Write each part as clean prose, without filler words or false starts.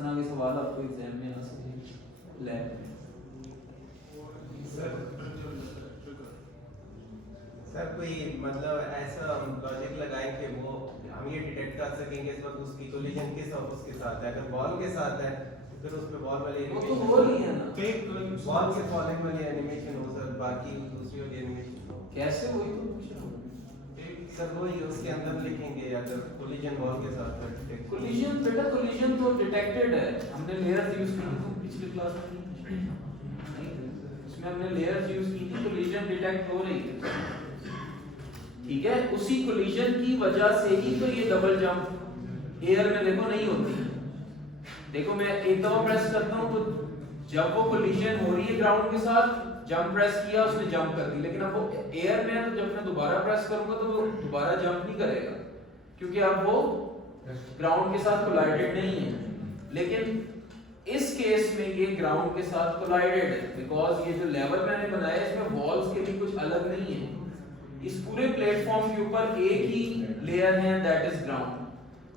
तरह के सवाल आपको एग्जाम में आ सकते लैब में। सर कोई मतलब ऐसा लॉजिक लगाएं कि वो हम ये डिटेक्ट कर सकेंगे इस वक्त उसकी कोलिजन किस उसके साथ है, अगर बॉल के साथ है फिर उस पे बॉल वाली वो तो एनिमेशन हो रही है ना, बॉल से फॉलिंग वाली एनिमेशन हो सर, बाकी दूसरी वाली एनिमेशन हो कैसे वही तो पूछ रहा हूँ। सर वही उसके अंदर लिखेंगे अगर कोलिजन बॉल के साथ है डिटेक्ट। कोलिजन बेटा कोलिजन तो डिटेक्टेड है, हमने लेयर्स यूज की थी पिछली क्लास में नहीं, उसमें हमने लेयर्स यूज की थी, कोलिजन डिटेक्ट हो रही है, ठीक है। उसी कोलिजन की वजह से ही तो ये डबल जंप एयर में देखो नहीं होती। देखो मैं एक दफा प्रेस करता हूं तो जब वो कोलिजन हो रही है ग्राउंड के साथ, जंप प्रेस किया उसने जंप कर दी, लेकिन अब वो एयर में है तो जब मैं दोबारा प्रेस करूंगा तो वो दोबारा जंप नहीं करेगा क्योंकि अब वो ग्राउंड के साथ कोलाइडेड नहीं है। लेकिन इस केस में ये ग्राउंड के साथ कोलाइडेड है बिकॉज ये जो लेवल मैंने बनाया इसमें वॉल्स के भी कुछ अलग नहीं है, इस पूरे प्लेटफॉर्म के ऊपर एक ही लेयर है that is ground.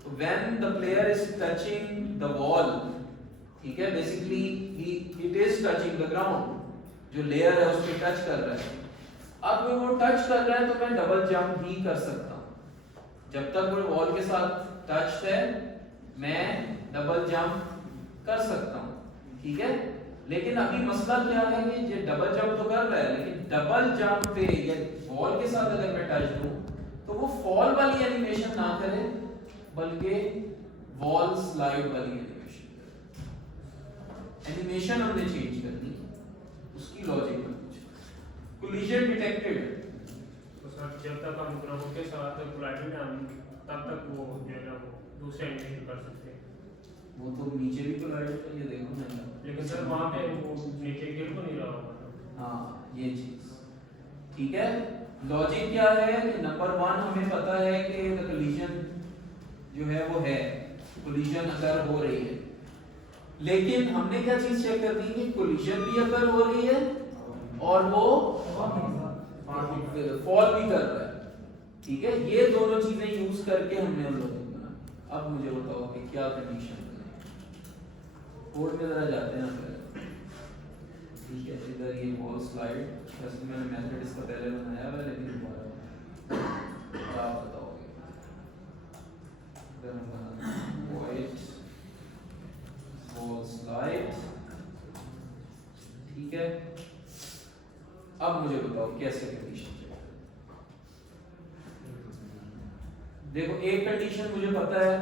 So when the player is touching the wall, ठीक है, basically it is touching the ground, जो लेयर है उस पे टच कर रहा है। अब वो टच कर रहा है तो मैं डबल जंप भी कर सकता हूँ, जब तक वो वॉल के साथ टच है मैं डबल जंप कर सकता हूँ, ठीक है। लेकिन अभी मसला क्या है कि ये डबल जंप तो कर रहा है लेकिन डबल जंप पे या वॉल के साथ अगर मैं टच दूं तो वो फॉल वाली एनिमेशन ना करे बल्कि वॉल स्लाइड वाली एनिमेशन हमने चेंज करनी, उसकी लॉजिक में कुछ कोलिजन डिटेक्टेड तो सर जब तक हम ग्राउंड के साथ कोलाइडेड हैं तब तक वो जो है ना वो दूसरे एनिमेशन कर सकते हैं। वो तो नीचे भी कोलाइडेड है, ये देखो ना, लेकिन सर वहाँ पे वो नीचे गिर तो नहीं रहा होगा। हाँ ये चीज ठीक है। लॉजिक क्या है कि नंबर 1 हमें पता है कि कोलिजन जो है वो है, कोलिजन अगर हो रही है, लेकिन हमने क्या चीज चेक कर दी कि कोलिजन भी अगर हो रही है और वो फॉल भी कर रहा है, ठीक है। ये दोनों चीजें यूज करके हमने लॉजिक बना। अब मुझे बताओ कि क्या कंडीशन कोड में जरा जाते हैं हम, ठीक है। इधर ये वॉल स्लाइड, वैसे मैंने मेथड इसका पहले बनाया हुआ है लेकिन दोबारा आप बताओगे। इधर हम बनाते हैं वॉइड वॉल स्लाइड, ठीक है। अब मुझे बताओ कैसे कंडीशन चेक। देखो एक कंडीशन मुझे पता है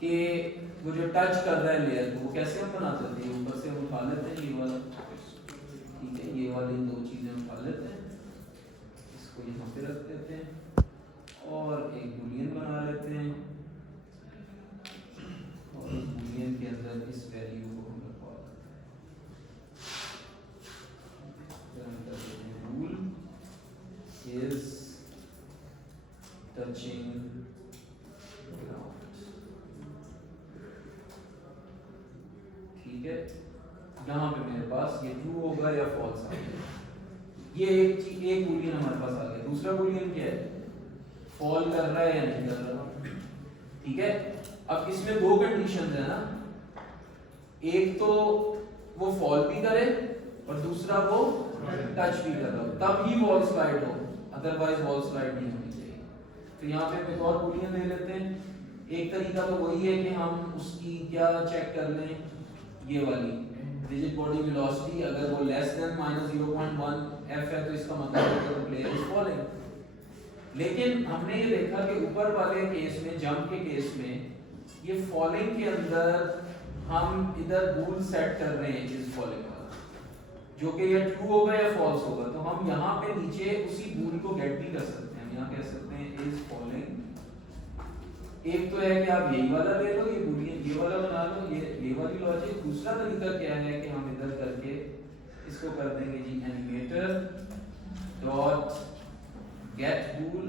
कि वो जो टच कर रहा है लेयर को वो कैसे हम बना सकते हैं, ऊपर से हम उठा लेते हैं ये वाला, ठीक है, ये वाली दो चीजें उठा लेते हैं, इसको यहाँ पे रख देते हैं और एक बूलियन बना लेते हैं और इस बूलियन के अंदर इस वैल्यू को हम रखवा देते हैं रूल इज टचिंग ग्राउंड, ठीक है। यहाँ पे मेरे पास ये ट्रू होगा या फॉल्स आ गया, ये एक बूलियन हमारे पास आ गया। दूसरा बूलियन क्या है, फॉल कर रहा है या नहीं कर रहा, ठीक है। अब इसमें दो कंडीशंस है ना, एक तो वो फॉल भी करे और दूसरा वो टच भी कर रहा हो, तब ही वॉल स्लाइड हो, अदरवाइज वॉल स्लाइड नहीं होनी चाहिए। तो यहाँ पे हम एक और बूलियन ले लेते हैं। एक तरीका तो वही है कि हम उसकी क्या चेक कर लें, ये वाली रिजिड बॉडी वेलोसिटी, अगर वो लेस देन -0.1 f है तो इसका मतलब है कि प्लेयर इज फॉलिंग। लेकिन हमने ये देखा कि ऊपर वाले केस में, जंप के केस में, ये फॉलिंग के अंदर हम इधर रूल सेट कर रहे हैं इस फॉलिंग वाला, जो कि ये ट्रू होगा या फॉल्स होगा। तो हम यहाँ पे नीचे उसी रूल को गेट भी कर सकते हैं, हम यहाँ कह सकते हैं इज फॉलिंग। एक तो है कि आप यही वाला ले लो, ये बूलियन ये वाला बना लो, ये वाली लॉजिक। दूसरा तरीका क्या है कि हम इधर करके इसको कर देंगे जी एनिमेटर डॉट गेट बूल,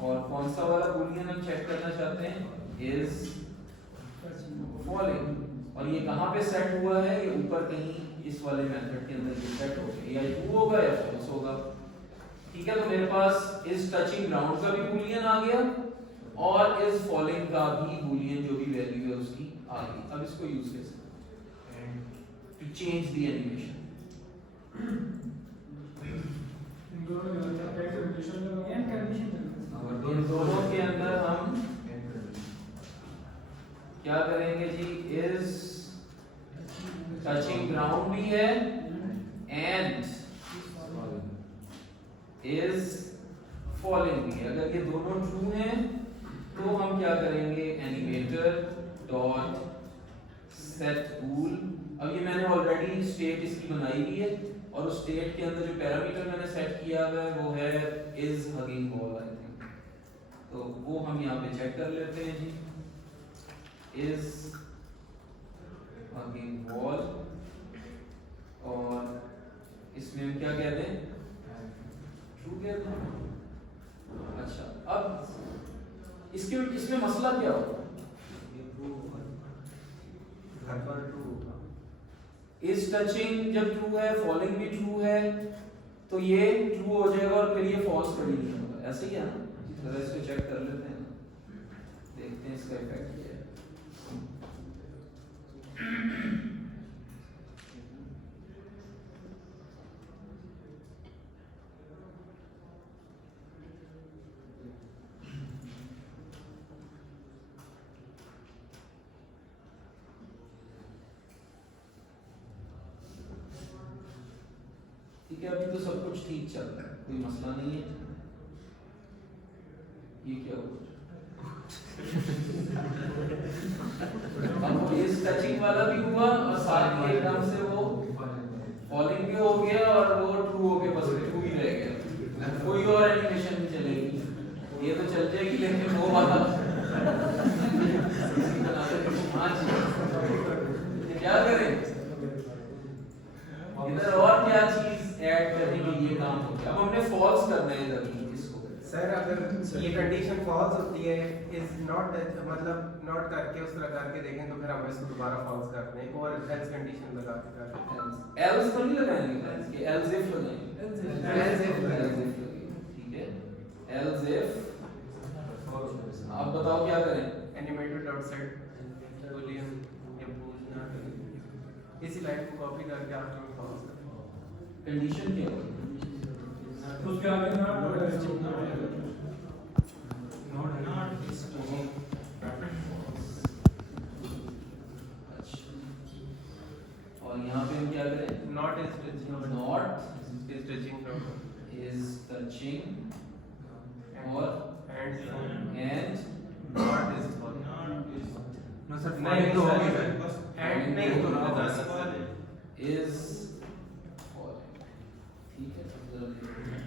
और कौन सा वाला बूलियन हम चेक करना चाहते हैं, इज फॉलिंग। और ये कहाँ पे सेट हुआ है, ये ऊपर कहीं इस वाले मेथड के अंदर ये सेट हो गया, या ट्रू होगा या फॉल्स होगा, ठीक है। तो मेरे पास इस टचिंग ग्राउंड का भी बूलियन आ गया और इज फॉलिंग का भी बूलियन जो भी वैल्यू है उसकी आ गई। अब इसको यूज कर सकते हैं टू चेंज द एनिमेशन। इन दोनों के अंदर हम क्या करेंगे जी, इज टचिंग ग्राउंड भी है एंड इज फॉलिंग भी है। अगर ये दोनों ट्रू हैं तो हम क्या करेंगे, एनिमेटर डॉट सेट बूल। अब ये मैंने ऑलरेडी स्टेट इसकी बनाई हुई है और उस स्टेट के अंदर जो पैरामीटर मैंने सेट किया हुआ है वो है is hugging ball I think, तो वो हम यहाँ पे चेक कर लेते हैं जी, इज हगिंग बॉल। और इसमें हम क्या कहते हैं, ट्रू कहते हैं। अच्छा, अब इसमें मसला क्या होगा, इज टचिंग जब ट्रू है, फॉलिंग भी ट्रू है, तो ये ट्रू हो जाएगा और फिर ये फॉल्स कभी नहीं होगा, ऐसे ही है ना। जरा इसको चेक कर लेते हैं, देखते हैं इसका इफेक्ट क्या है। ठीक है, अभी तो सब कुछ ठीक चल रहा है, कोई मसला नहीं है। ये क्या हुआ, अब वो इस टचिंग वाला भी हुआ और साथ में एकदम से वो फॉलिंग भी हो गया और वो ट्रू हो गया, बस ट्रू ही रह गया, कोई और एनिमेशन नहीं चलेगी। ये तो चल जाएगी लेकिन वो वाला क्या करें इधर, और क्या चीज ऐड करने के लिए काम हो गया। अब हमने फॉल्स करना है इधर इसको। सर अगर ये कंडीशन फॉल्स होती है, इज नॉट मतलब नॉट करके उस तरह करके देखें तो फिर हम इसको दोबारा फॉल्स करते हैं और एल्स कंडीशन लगा के करते हैं। एल्स तो नहीं लगाएंगे, कि एल्स इफ लगाएंगे, एल्स इफ ठीक है, एल्स इफ। आप बताओ क्या करें, एनिमेटेड डॉट सेट बूलियन ये पूछना है, इसी लाइन को कॉपी करके आप में फॉल्स करें। कंडीशन क्या है, उसके आगे नॉट और यहाँ पे हम क्या करें, not is touching, not is touching is touching और and and not is no sir नहीं तो होगी एंड नहीं तो बता सकते is ठीक है। अब जरा देखते हैं।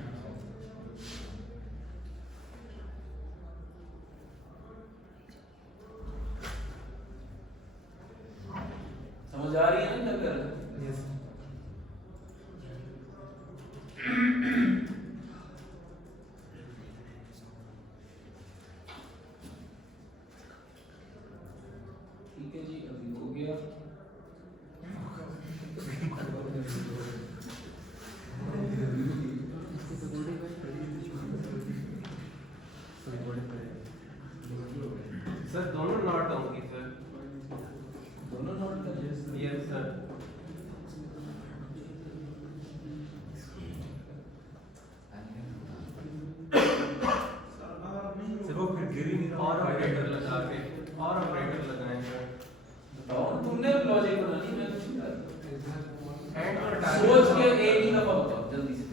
समझ आ रही है ना क्या कर रहे हैं? यस ठीक है जी, अभी हो गया। सर दोनों नॉट होंगी सर, दोनों नोट कर यस सर। वो फिर गिरी नहीं रहा और ऑपरेटर लगा के और ऑपरेटर लगाएंगे बताओ, तुमने लॉजिक बनानी, मैं कुछ नहीं कर एंड और रहा। सोच के एक ही दफा बताओ जल्दी से,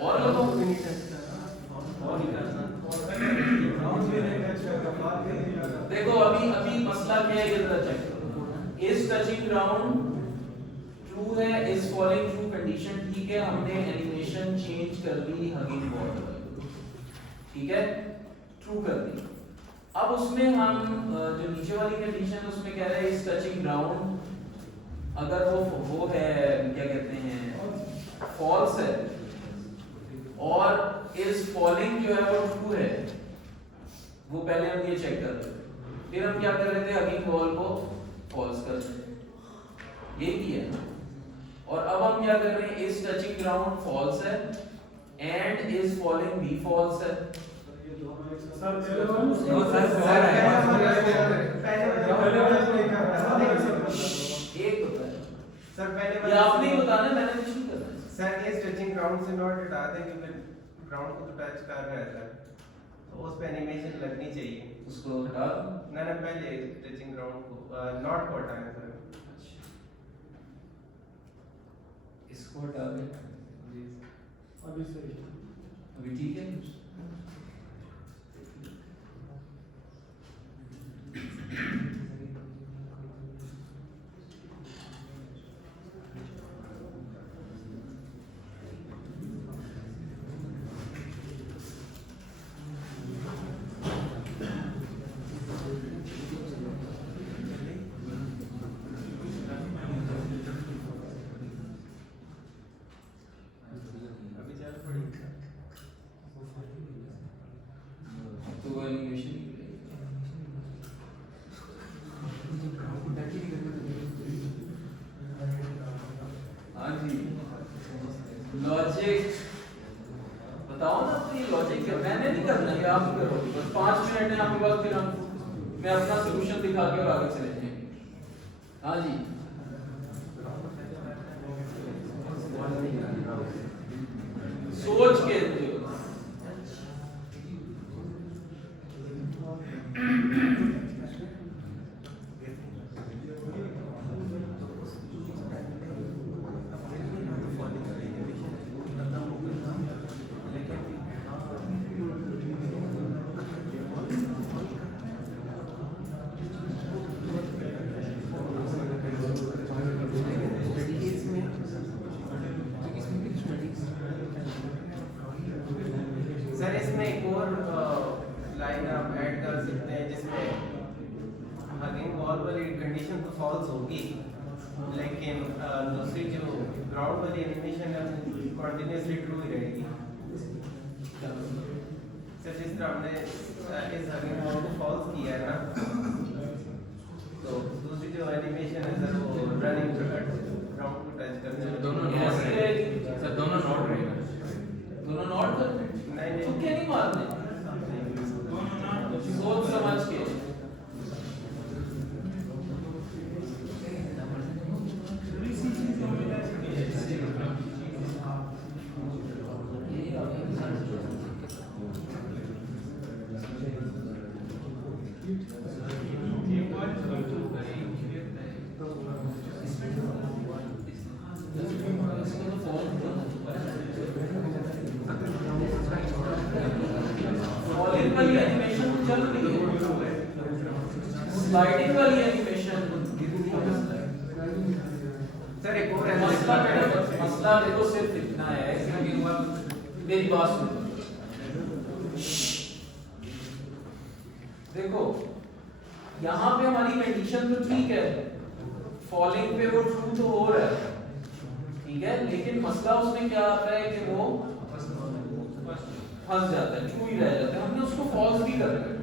और बताओ। देखो अभी मसला क्या है, ये जरा चेक करो। इज टचिंग ग्राउंड ट्रू है, इज फॉलिंग ट्रू कंडीशन ठीक है, हमने एनिमेशन चेंज कर दी हगिंग बॉल, ठीक है, ट्रू कर दी। अब उसमें हम जो नीचे वाली कंडीशन उसमें कह रहे हैं इज टचिंग ग्राउंड, अगर वो है क्या कहते हैं फॉल्स है और इज फॉलिंग जो है वो ट्रू है, वो पहले हम ये चेक कर रहे थे, फिर हम क्या कर रहे थे हगिंग बॉल को फॉल्स कर रहे थे, ये भी है ना। और अब हम क्या कर रहे हैं, इज टचिंग ग्राउंड फॉल्स है एंड इज फॉलिंग भी फॉल्स है, सर पहले नो सर सर और है एक होता है सर पहले ये आपने ही बताना है, मैंने कुछ नहीं करना है। सर ये स्ट्रेचिंग ग्राउंड से नॉट हटा दें क्योंकि ग्राउंड को तो टच कर रहा है सर, तो उस पे एनिमेशन लगनी चाहिए। उसको हटा दो। ना ना पहले स्ट्रेचिंग ग्राउंड को नॉट को हटाएं सर। इसको हटा दे। अभी सही अभी ठीक है। अभी चल पड़ी तो वो एनिमेशन हाँ जी लॉजिक बताओ ना, तो ये लॉजिक है, मैंने नहीं करना, ये आप करो। बस 5 मिनट है आपके पास, फिर हम मैं अपना सॉल्यूशन दिखा के और आगे चले जाएंगे। हाँ जी सोच के दो। सर इसमें एक और लाइन आप ऐड कर सकते हैं जिसमें हगिंग वॉल वाली कंडीशन तो फॉल्स होगी, लेकिन दूसरी जो ग्राउंड वाली एनिमेशन है वो कंटिन्यूअसली ट्रू ही रहेगी। सर जिस तरह हमने इस हगिंग वॉल को फॉल्स किया है ना, तो दूसरी जो एनिमेशन है सर वो रनिंग ग्राउंड को टच करने में दोनों नॉट रहेगा सर, दोनों नॉट रहेगा, दोनों नॉट कर नहीं तुक्के नहीं मारने, सोच समझ के। फॉलिंग वाली एनिमेशन चल रही है, स्लाइडिंग वाली एनिमेशन सर एक और मसला मैडम, मसला देखो सिर्फ इतना है कि मेरी बात सुनो। देखो यहाँ पे हमारी कंडीशन तो ठीक है, फॉलिंग पे वो ट्रू तो हो रहा है, ठीक है, लेकिन मसला उसमें क्या आता है कि वो फंस जाता है, ट्रू ही रह जाता है, हमने उसको फॉल्स भी कर रखा है।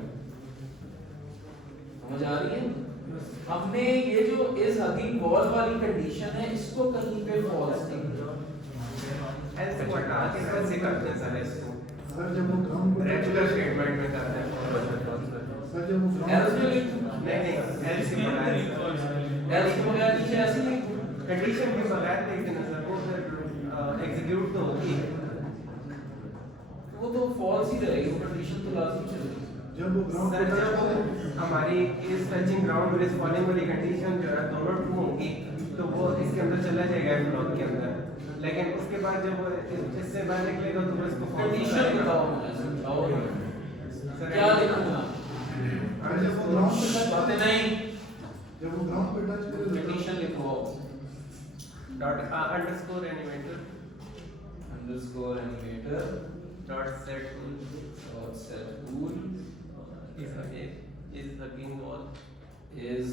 समझ आ रही है? हमने ये जो इस हगिंग वॉल वाली कंडीशन है इसको कहीं पे फॉल्स नहीं किया। ऐसे को हटा के कैसे करते हैं सर इसको? सर जब वो ग्राउंड रेगुलर स्टेटमेंट में करते हैं। सर जब वो एल्स ग्राउंड में लिख, नहीं एल्स के बगैर एल्स के बगैर नीचे ऐसे लिख, कंडीशन के बगैर देखते हैं सर, वो फिर एग्जीक्यूट तो होगी। वो तो फॉल्स ही रहेगी, वो कंडीशन तो लाजमी चलेगी। जब वो ग्राउंड सर जब हमारी इस टचिंग ग्राउंड और इस फॉलिंग वाली कंडीशन जो है दोनों ट्रू होंगी तो वो इसके अंदर चला जाएगा ब्लॉक के अंदर, लेकिन उसके बाद जब वो इससे बाहर निकलेगा तो वो इसको कंडीशन बताओ मुझे, बताओ सर क्या लिखूंगा? अरे जब वो ग्राउंड पे टच बातें नहीं, जब वो ग्राउंड पे टच करे तो कंडीशन लिखो, dot underscore animator underscore animator dot set tool और set tool is hugging wall is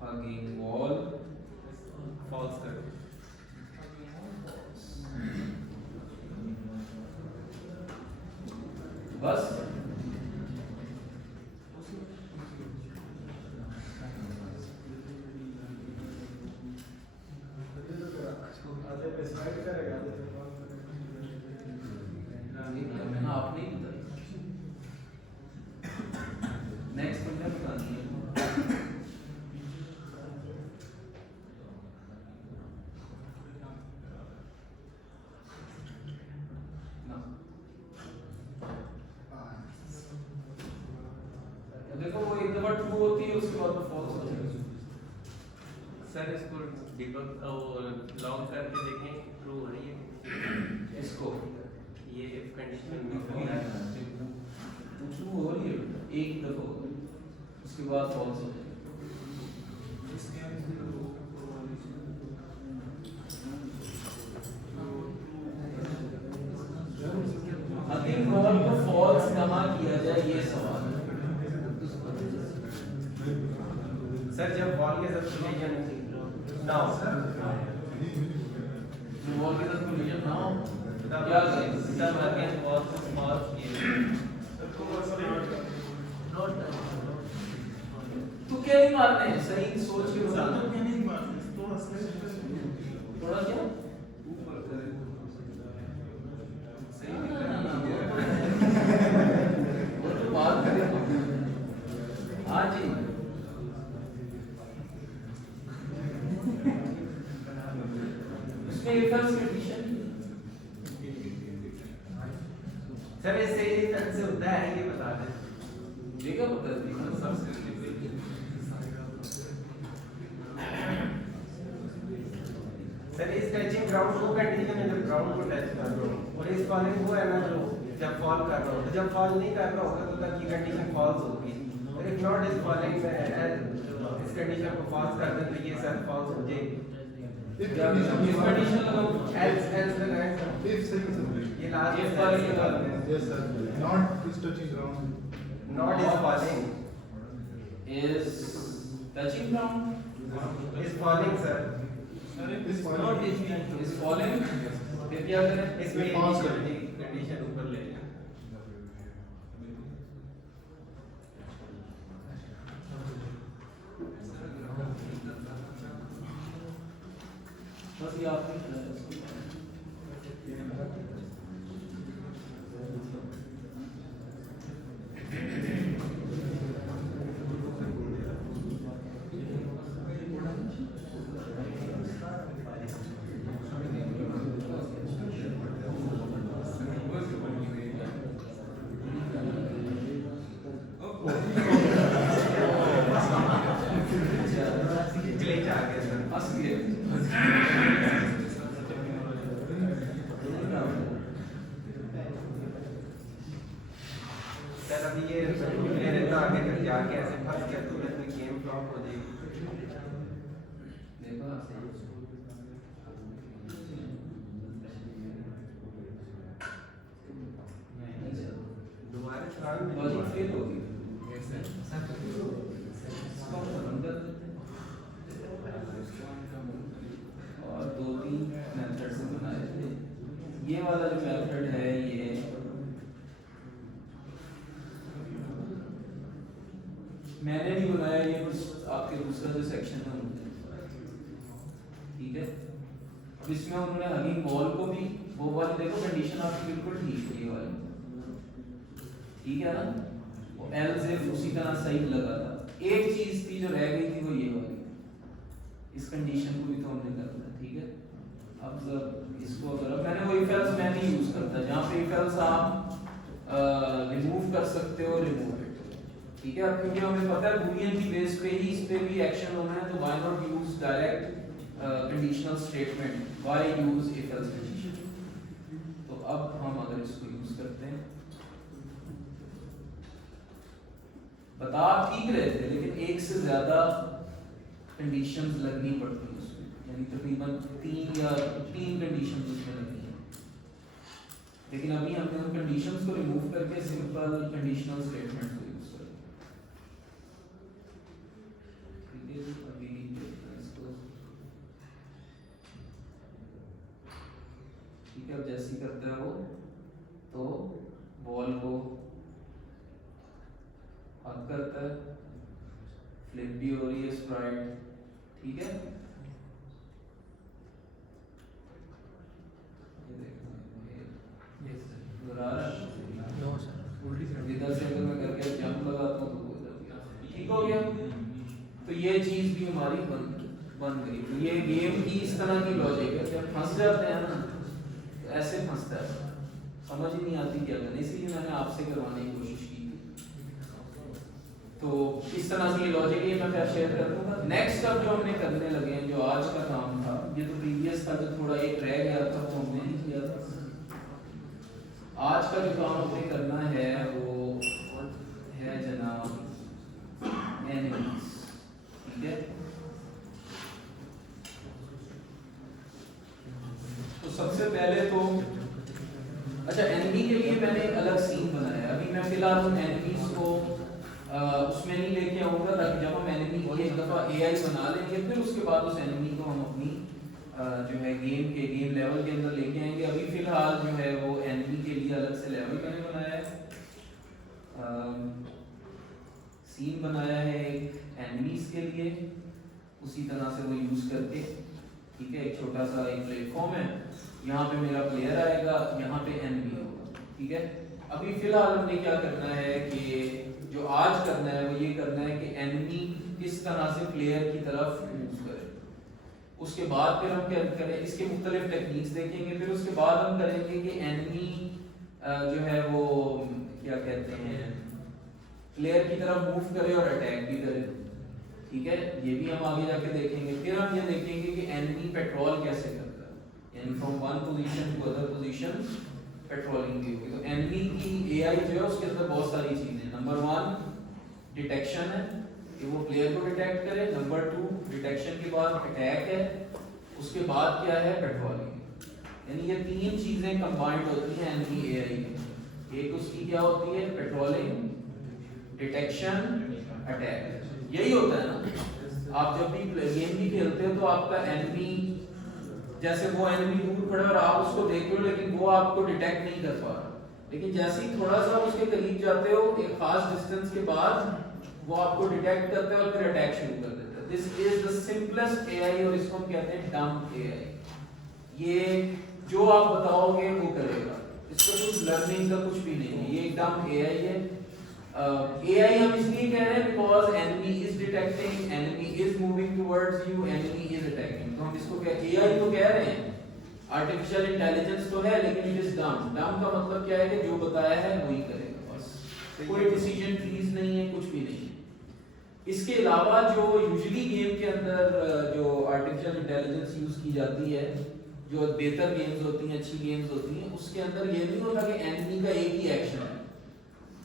hugging wall false कर बस। आधे पे स्लाइड करेगा, आधे पे कॉल करेगा। आपने ही बताया। क्या बतानी है ना। देखो वो एक दफा ट्रू होती है उसके बाद फॉल्स हो जाएगी। सर इसको डिबग लॉग करके देखें ट्रू हो रही है इसको ये इफ कंडीशन ट्रू हो रही है एक दफा हो गई, उसके बाद फॉल्स हो जाएगी। अगेन कॉल को फॉल्स कहाँ किया जाए ये सवाल है। सर जब वॉल के साथ कोलिजन ना हो वॉल के साथ कोलिजन ना हो तब क्या करें? तब अगेन वॉल को स्मॉल किए तो क्या ही मारने हैं सही सोच के बता थोड़ा क्या सही वो तो बात करें हाँ जी उसमें इफ एल्स कंडीशन सर इससे से होता है ये बता दें देगा बता देगा सबसे सर इस टचिंग ग्राउंड को कंडीशन है जब ग्राउंड को टच कर रहा हूँ और इस फॉलिंग वो है ना जो जब फॉल कर रहा हूँ तो जब फॉल नहीं कर रहा होगा तो तब की कंडीशन फॉल्स होगी और इफ नॉट इज फॉलिंग में इस कंडीशन को फॉल्स कर दें तो ये सर फॉल्स हो जाएगी If condition इफ कंडीशन लगाओ एल्स लगाएं सर If सही सर ये लास्ट If वाली लगा दें। Yes sir. Not is touching ground. Not is falling is touching ground is falling sir Is falling. is falling फिर क्या करें इसमें false कर कंडीशन ऊपर ले लें बस ये आपने किया है इसको। ग्लिच आ गया सर हंस गए सर अभी ये मेरे तो आगे तक जाके ऐसे फंस गया तो मेरी गेम फ्लॉप हो जाएगी देखो ना दोबारा चाल लॉजिक फेल होगी इसका बंद कर देते हैं। और दो तीन मेथड से बनाए थे ये वाला जो मेथड है ये मैंने नहीं बनाया ये बस आपके दूसरा जो सेक्शन है उनने ठीक है। अब इसमें उन्होंने हगिंग वॉल को भी वो वाली देखो कंडीशन आपकी बिल्कुल ठीक है ये वाली ठीक है ना वो एल से उसी तरह सही लगा था एक चीज थी जो रह गई थी वो ये वाली इस कंडीशन को भी तो हमने करना है ठीक है। अब जब इसको अगर अब मैंने वो इफ एल्स मैं नहीं यूज करता जहाँ पे इफ एल्स आप रिमूव कर सकते हो रिमूव इट ठीक है। अब क्योंकि हमें पता है बूलियन की बेस पे ही इस पे भी एक्शन होना है तो why not use direct conditional statement why use if else condition. तो अब हम अगर इसको यूज करते हैं बता ठीक रहे थे लेकिन एक से ज्यादा कंडीशंस लगनी पड़ती है उसमें यानी तकरीबन तीन कंडीशंस उसमें लगनी है लेकिन अभी हमने उन कंडीशंस को रिमूव करके सिंपल कंडीशनल स्टेटमेंट को यूज कर ठीक है। अभी इसको ठीक है अब जैसे ही करता है वो तो बॉल को हक करता है फ्लिप भी हो रही है स्प्राइट ठीक है। ये देखो इधर से अगर मैं करके जंप लगाता हूँ तो हो जाती है ठीक गया, तो ये चीज भी हमारी बन गई। तो ये गेम की इस तरह की लॉजिक है, जब फंस जाते हैं ना तो ऐसे फंसता है, समझ ही नहीं आती क्या करना, इसलिए मैंने आपसे करवाने की कोशिश की थी। तो इस तरह की लॉजिक है, मैं फिर शेयर कर दूंगा। नेक्स्ट अब जो हमने करने लगे हैं, जो आज का काम था, ये तो प्रीवियस था, जो थोड़ा एक रह गया था तो हमने नहीं किया था। आज का जो काम हमें करना है वो है जनाब एनिमीज, ठीक है। तो सबसे पहले तो अच्छा, एनिमी के लिए मैंने एक अलग सीन बनाया। अभी मैं फिलहाल उन एनिमीज को उसमें नहीं लेके आऊंगा, ताकि जब हम एनिमी की एक दफा एआई बना लेंगे फिर उसके बाद उस एनिमी को हम अपनी जो है गेम लेवल के अंदर लेके आएंगे। अभी फिलहाल जो है वो एनिमी के लिए अलग से लेवल मैंने बनाया है, सीन बनाया है एक एनिमीज के लिए, उसी तरह से वो यूज करके, ठीक है। एक छोटा सा एक प्लेटफॉर्म है, यहाँ पे मेरा प्लेयर आएगा, यहाँ पे एनिमी होगा, ठीक है। अभी फिलहाल हमने क्या करना है कि जो आज करना है वो ये करना है कि एनिमी किस तरह से प्लेयर की तरफ मूव करे। उसके बाद फिर हम क्या करें, इसके मुख्तलिफ टेक्निक्स देखेंगे। फिर उसके बाद हम करेंगे कि एनिमी जो है वो क्या कहते हैं, प्लेयर की तरफ मूव करे और अटैक भी करे, ठीक है। ये भी हम आगे जाके देखेंगे। फिर हम ये देखेंगे कि एनिमी पेट्रोल कैसे करता है, यानी from one position to other position patrolling भी होगी। तो एनिमी की एआई जो है उसके अंदर बहुत सारी चीजें, नंबर 1 डिटेक्शन है कि वो प्लेयर को डिटेक्ट करे, नंबर 2 डिटेक्शन के बाद अटैक है, उसके बाद क्या है पेट्रोलिंग। यानी ये तीन चीजें कंबाइंड होती हैं एनिमी एआई में। एक उसकी क्या होती है, पेट्रोलिंग, डिटेक्शन, अटैक, यही होता है ना। आप जब भी गेम भी खेलते हो तो आपका एनिमी, जैसे वो एनिमी दूर खड़ा है और आप उसको देख रहे हो लेकिन वो आपको डिटेक्ट नहीं कर पा रहा, लेकिन जैसे ही थोड़ा सा उसके करीब जाते हो एक खास डिस्टेंस के बाद वो आपको डिटेक्ट करता है और फिर अटैक शुरू कर देता है। This is the simplest AI, और इसको हम कहते हैं डम एआई। ये जो आप बताओगे वो करेगा, इसका कुछ लर्निंग का कुछ भी नहीं है, ये एकदम एआई है। एआई हम इसलिए कह रहे हैं because enemy is detecting, enemy is moving towards you, enemy is attacking, तो हम इसको एआई तो कह रहे हैं। आर्टिफिशियल इंटेलिजेंस तो है लेकिन इट इज डम। डम का मतलब क्या है कि जो बताया है वही करेगा, बस कोई डिसीजन ट्रीज नहीं है, कुछ भी नहीं है। इसके अलावा जो यूजुअली गेम के अंदर जो आर्टिफिशियल इंटेलिजेंस यूज की जाती है, जो बेहतर गेम्स होती हैं, अच्छी गेम्स होती हैं, उसके अंदर ये नहीं होता कि एनिमी का एक ही एक्शन है,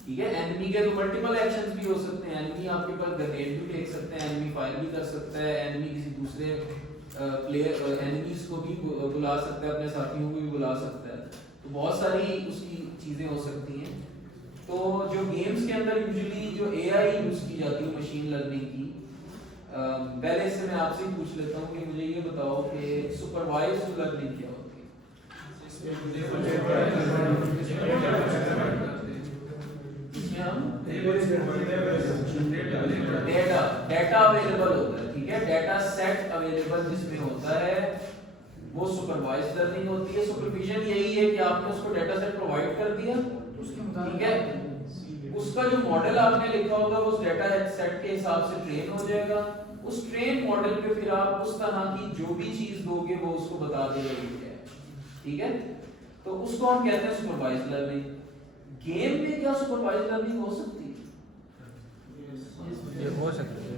ठीक है। एनिमी के तो मल्टीपल एक्शंस भी हो सकते हैं। एनिमी आपके पास ग्रेनेड भी फेंक सकते हैं, एनिमी फायर भी कर सकता है, एनिमी किसी दूसरे प्लेयर एनिमीज को भी बुला सकता है, अपने साथियों को भी बुला सकता है, तो बहुत सारी उसकी चीजें हो सकती हैं। तो जो गेम्स के अंदर यूजुअली जो एआई यूज की जाती है मशीन लर्निंग की, पहले से मैं आपसे पूछ लेता हूँ कि मुझे ये बताओ कि सुपरवाइज्ड लर्निंग क्या होती है? डेटा अवेलेबल होता है, ठीक है, डेटा सेट अवेलेबल जिसमें होता है वो सुपरवाइज्ड लर्निंग होती है। सुपरविजन यही है कि आपने उसको डेटा सेट प्रोवाइड कर दिया, ठीक है, उसका जो मॉडल आपने लिखा होगा उस डेटा सेट के हिसाब से ट्रेन हो जाएगा। उस ट्रेन मॉडल पे फिर आप उस तरह की जो भी चीज दोगे वो उसको बता देगा ये क्या है, ठीक है। तो उसको हम कहते हैं सुपरवाइज्ड लर्निंग। गेम में क्या सुपरवाइज्ड लर्निंग हो सकती है? ये हो सकता है,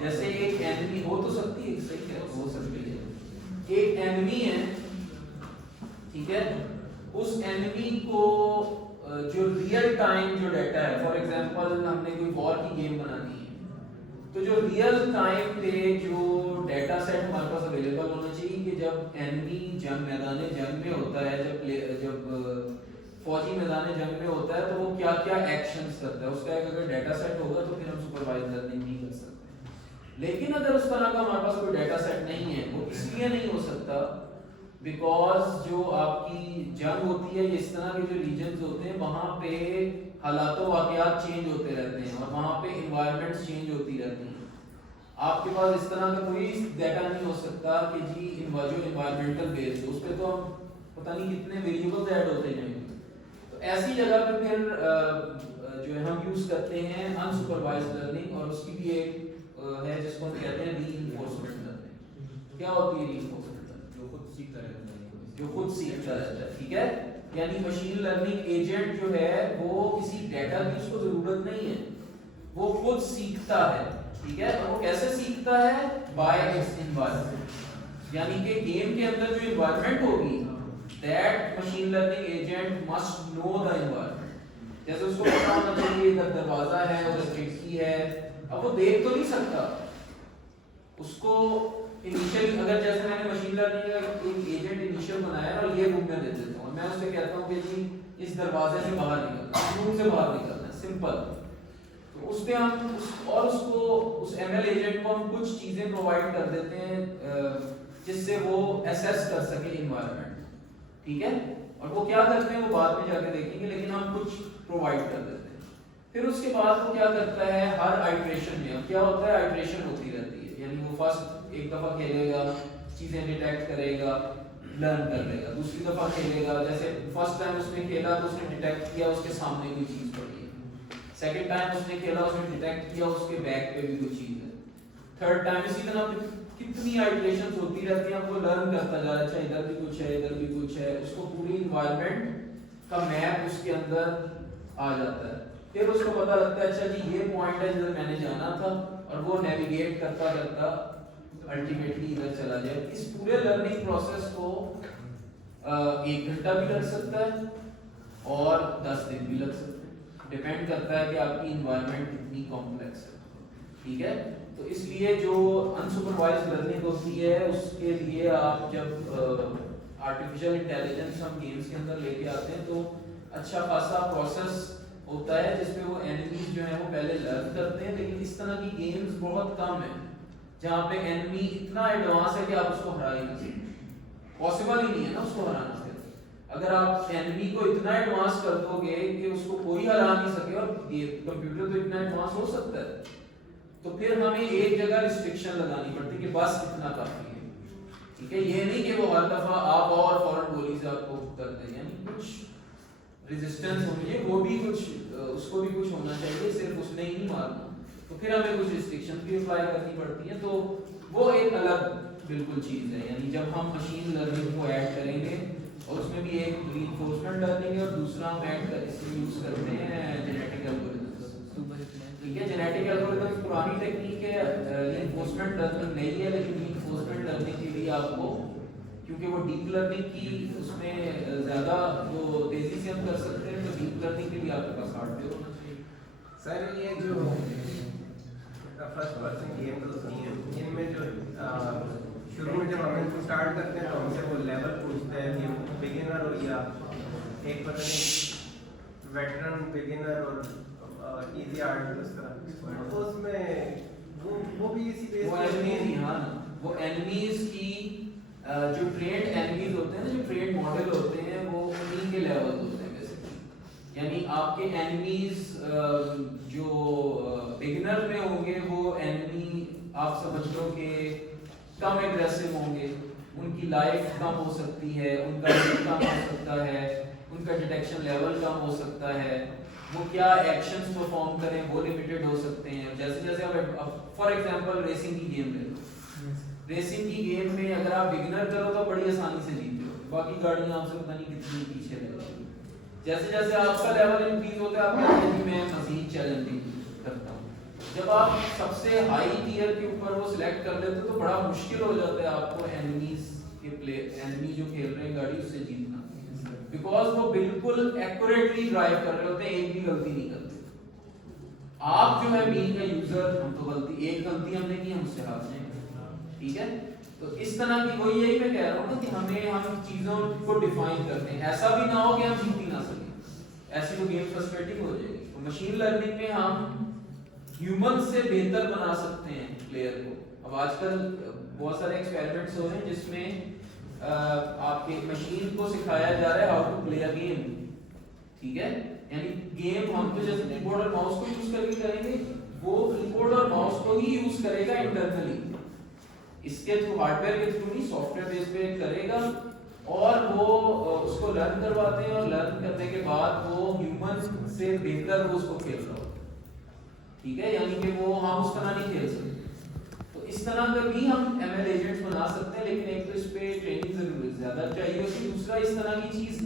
जैसे एक एनिमी हो तो सकती है, सही है, हो सकती है। एक एनिमी है, ठीक है, उस एनिमी को जो रियल टाइम जो डाटा है, फॉर एग्जांपल हमने कोई वॉर की गेम बनानी है, तो जो रियल टाइम पे जो डाटा सेट हमारे पास अवेलेबल होना चाहिए कि जब एनिमी मैदान जंग में होता है, जब फौजी मैदान जंग में होता है तो वो क्या क्या एक्शंस करता है, उसका एक अगर डाटा सेट होगा तो फिर हम सुपरवाइज लर्निंग नहीं कर सकते। लेकिन अगर उस तरह का हमारे पास कोई डाटा सेट नहीं है, वो इसलिए नहीं हो सकता बिकॉज जो आपकी जंग होती है, इस तरह के जो रीजन्स होते हैं वहां पे हालात वाकयात चेंज होते रहते हैं और वहां पे एनवायरनमेंट्स चेंज होती रहती हैं। आपके पास इस तरह का कोई डाटा नहीं हो सकता कि जी जो एनवायरमेंटल बेस्ड, उस पर तो हम पता नहीं कितने वेरिएबल्स ऐड होते जाएंगे। तो ऐसी जगह पे फिर जो है हम यूज करते हैं अनसुपरवाइज्ड लर्निंग, और उसकी भी एक है जिसको हम कहते हैं रीइंफोर्समेंट लर्निंग। क्या होती है रीइंफोर्समेंट लर्निंग? जो खुद सीखता रहता है, जो खुद सीखता रहता है, ठीक है। यानी मशीन लर्निंग एजेंट जो है वो किसी डेटा की उसको जरूरत नहीं है, वो खुद सीखता है, ठीक है। और वो कैसे सीखता है? बाय इट्स एनवायरनमेंट, यानी कि गेम के अंदर जो एनवायरनमेंट होगी, that machine learning agent must know the environment. जैसे उसको पता होना चाहिए इधर दरवाजा है, उधर खिड़की है। अब वो देख तो नहीं सकता, उसको इनिशियली, अगर जैसे मैंने मशीन लर्निंग का एक एजेंट इनिशियल बनाया है और ये रूम में दे देता हूं, मैं उससे कहता हूं कि जी इस दरवाजे से बाहर निकलना, इस रूम से बाहर निकलना, सिंपल। तो उस पे हम उसको उस एमएल एजेंट को हम कुछ चीजें प्रोवाइड कर देते हैं जिससे वो एसेस कर सके एनवायरनमेंट, ठीक है। और वो क्या करते हैं वो बाद में जाके देखेंगे, लेकिन हम कुछ प्रोवाइड कर देते हैं। फिर उसके बाद वो क्या करता है, हर आइट्रेशन में क्या होता है, आइट्रेशन होती रहती है, यानी वो फर्स्ट एक दफा खेलेगा, चीजें डिटेक्ट करेगा, लर्न कर लेगा, दूसरी दफा खेलेगा, जैसे फर्स्ट टाइम उसने खेला तो उसने डिटेक्ट किया उसके सामने कोई चीज पड़ी है, सेकंड टाइम उसने खेला उसने डिटेक्ट किया उसके बैक पे भी कोई चीज है, थर्ड टाइम इसी तरह कितनी आइट्रेशंस होती रहती हैं, वो लर्न करता जा रहा है, अच्छा इधर भी कुछ है, इधर भी कुछ है, उसको पूरी एनवायरनमेंट का मैप उसके अंदर आ जाता है। फिर उसको पता लगता है अच्छा जी ये पॉइंट है जिधर मैंने जाना था, और वो नेविगेट करता करता अल्टीमेटली इधर चला जाए। इस पूरे लर्निंग प्रोसेस को 1 घंटा भी लग सकता है और 10 दिन भी लग सकते हैं, डिपेंड करता है कि आपकी एनवायरनमेंट कितनी कॉम्प्लेक्स है, ठीक है। तो इसलिए जो अनसुपरवाइज्ड लर्निंग होती है उसके लिए आप जब आर्टिफिशियल इंटेलिजेंस हम गेम्स के अंदर लेके आते हैं तो अच्छा खासा प्रोसेस होता है जिसमें वो एनिमीज जो है वो पहले लर्न करते हैं, लेकिन इस तरह की गेम्स बहुत कम है जहाँ पे एनिमी इतना एडवांस है कि आप उसको हरा ही नहीं सकते, पॉसिबल ही नहीं है ना उसको हराना। अगर आप एनिमी को इतना एडवांस कर दोगे कि उसको कोई हरा नहीं सके, और कंप्यूटर तो इतना एडवांस हो सकता है, तो फिर हमें एक जगह रिस्ट्रिक्शन लगानी पड़ती है कि बस इतना काफी है, ठीक है। ये नहीं कि वो हर दफा आप और फौरन गोली से आपको कर दें, यानी कुछ रेजिस्टेंस होनी चाहिए, वो भी कुछ उसको भी कुछ होना चाहिए, सिर्फ उसने ही नहीं मारना, तो फिर हमें कुछ रिस्ट्रिक्शन भी अप्लाई करनी पड़ती है। तो वो एक अलग बिल्कुल चीज है, यानी जब हम मशीन लर्निंग को ऐड करेंगे और उसमें भी एक रीइंफोर्समेंट लर्निंग है और दूसरा हम ऐड कर इसमें यूज करते हैं जेनेटिक एल्गोरिथम्स, ठीक है। जेनेटिक एल्गोरिथम्स पुरानी टेक्निक है, रीइंफोर्समेंट लर्निंग नहीं है, लेकिन रीइंफोर्समेंट लर्निंग के लिए आपको, क्योंकि वो डीप लर्निंग की उसमें ज्यादा वो तेजी से हम कर सकते हैं, तो डीप लर्निंग के लिए आपके पास हार्डवेयर होना चाहिए। सर ये जो फर्स्ट पर्सन गेम होती हैं इनमें जो शुरू में जब हम इनको स्टार्ट करते हैं तो हमसे वो लेवल पूछता है कि बिगिनर हो या एक पता नहीं वेटरन, बिगिनर और इजी आर्ट, उस तरह। तो उसमें वो भी इसी बेस वो एनिमीज, हाँ वो एनिमीज की जो ट्रेंड एनिमीज होते हैं ना, जो ट्रेंड मॉडल होते हैं, वो उन्हीं के लेवल होते हैं बेसिकली। यानी आपके एनिमीज जो बिगिनर में होंगे वो एनिमी आप समझ लो कि कम एग्रेसिव होंगे, उनकी लाइफ कम हो सकती है, उनका रेट कम हो सकता है, उनका डिटेक्शन लेवल कम हो सकता है, वो क्या एक्शंस परफॉर्म करें वो लिमिटेड हो सकते हैं। जैसे जैसे आप फॉर एग्जांपल रेसिंग की गेम ले लो, रेसिंग की गेम में अगर आप बिगिनर करो तो बड़ी आसानी से जीते हो, बाकी गाड़ियां आपसे पता नहीं कितनी पीछे रह जाएंगी। जैसे जैसे आपका लेवल इंक्रीज होता है आप कहते हैं कि मैं मजीद चैलेंजिंग करता हूँ। जब आप सबसे हाई टियर के ऊपर वो सिलेक्ट कर लेते हो तो बड़ा मुश्किल हो जाता है आपको एनिमीज के एनिमी जो खेल रहे हैं गाड़ी उससे जीतना, बिकॉज वो बिल्कुल एक्यूरेटली ड्राइव कर रहे होते हैं, एक भी गलती नहीं करते। आप जो है बीइंग अ यूजर, हम तो एक गलती हमने की, हम उससे हार जाएंगे, ठीक है। तो इस तरह की वही यही मैं कह रहा हूँ ना कि हम चीजों को डिफाइन करते हैं, ऐसा भी ना हो कि हम जीत ही ना सकें, ऐसी तो गेम फ्रस्ट्रेटिंग हो जाएगी। तो मशीन लर्निंग में हम ह्यूमन से बेहतर बना सकते हैं प्लेयर को। अब आजकल बहुत सारे एक्सपेरिमेंट्स हो रहे हैं जिसमें आपके मशीन को सिखाया जा रहा है how to play a game, ठीक है। यानी गेम हम तो जैसे कीबोर्ड और माउस को यूज करके करेंगे, वो कीबोर्ड और माउस को ही यूज करेगा इंटरनली, इसके थ्रू हार्डवेयर के थ्रू नहीं सॉफ्टवेयर बेस पे करेगा, और वो उसको लर्न करवाते हैं और लर्न करने के बाद वो ह्यूमन ह्यूमन से बेहतर वो उसको खेल रहा हो, ठीक है, यानी कि वो हम उस तरह नहीं खेल सकते। तो इस तरह का भी हम ML एजेंट्स बना सकते हैं, लेकिन एक तो इस पे ट्रेनिंग ज्यादा चाहिए होती है, दूसरा इस तरह की चीज